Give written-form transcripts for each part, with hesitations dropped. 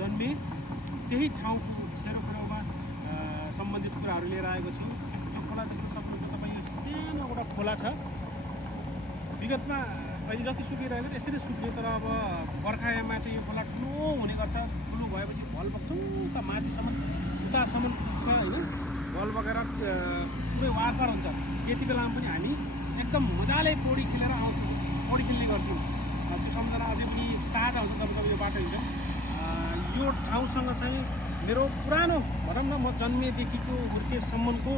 जन्मेँ त्यही ठाउँको सेरोफेरोमा सम्बन्धित कुराहरू लिएर आएको छु। यो खोला देख्न सक्नुहुन्छ तपाईँ, यो सानो एउटा खोला छ। विगतमा अहिले जति सुकिरहेको छ यसरी सुक्यो, तर अब बर्खायाममा चाहिँ यो खोला ठुलो हुने गर्छ। ठुलो भएपछि भल बग्छ उता माथिसम्म, उतासम्म पुग्छ होइन। भल बगेर पुरै वारपार हुन्छ। त्यति बेलामा पनि हामी एकदम मजाले पौडी खेलेर आउँथ्यौँ, पौडी खेल्ने गर्थ्यौँ। त्यो सम्झना अझै पनि ताजा हुन्छ जब यो बाटो हिँड्छौँ। यो ठाउँसँग चाहिँ मेरो पुरानो भनौँ न, म जन्मेदेखिको हुर्केसम्मको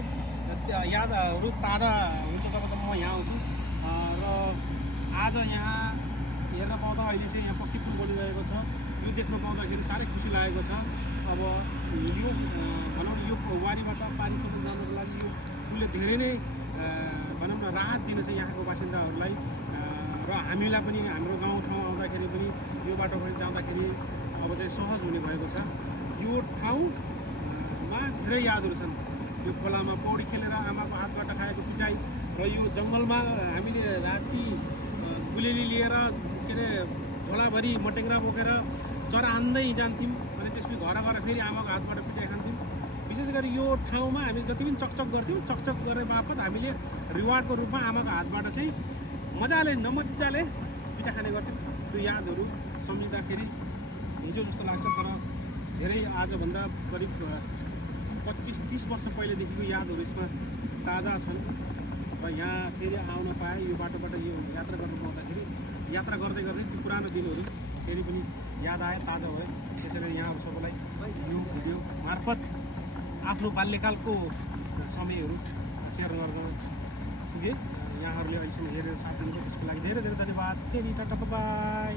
यादहरू ताजा हुन्छ जब म यहाँ आउँछु। र आज यहाँ हेर्न पाउँदा अहिले चाहिँ यहाँ पक्की पुल बनिरहेको छ। यो देख्न पाउँदाखेरि साह्रै खुसी लागेको छ। अब यो भनौँ यो वारीबाट पानी तोड्नु जानको लागि यो पुलले धेरै नै भनौँ न राहत दिनेछ यहाँको बासिन्दाहरूलाई। र हामीलाई पनि हाम्रो गाउँठाउँ आउँदाखेरि पनि यो बाटोभरि जाँदाखेरि अब चाहिँ सहज हुने भएको छ। यो ठाउँमा धेरै यादहरू छन्। यो खोलामा पौडी खेलेर आमाको हातबाट खाएको पिटाइ, र यो जङ्गलमा हामीले राति गुलेली लिएर के अरे झोलाभरि मटेङ्ग्रा बोकेर चरा हान्दै जान्थ्यौँ। अनि त्यसपछि घर गएर फेरि आमाको हातबाट पिटाइ खान्थ्यौँ। विशेष गरी यो ठाउँमा हामी जति पनि चकचक गर्थ्यौँ, चकचक गरे बापत हामीले रिवार्डको रूपमा आमाको हातबाट चाहिँ मजाले नमजाले पिठा खाने गर्थ्यौँ। त्यो यादहरू सम्झिँदाखेरि हिजो जस्तो लाग्छ, तर धेरै आजभन्दा करिब 25-30 वर्ष पहिलेदेखिको यादहरू यसमा ताजा छन्। र यहाँ फेरि आउन पाएँ, यो बाटोबाट यो यात्रा गर्न पाउँदाखेरि यात्रा गर्दै गर्दै त्यो पुरानो दिनहरू फेरि पनि याद आयो, ताजा भयो। त्यसैले यहाँ सबैलाई यो भिडियो मार्फत आफ्नो बाल्यकालको समयहरू सेयर गर्न पुगेँ। यहाँहरूले अहिलेसम्म हेरेर साथ दिनुभयो त्यसको लागि धेरै धेरै धन्यवाद। फेरि टाटा बाई।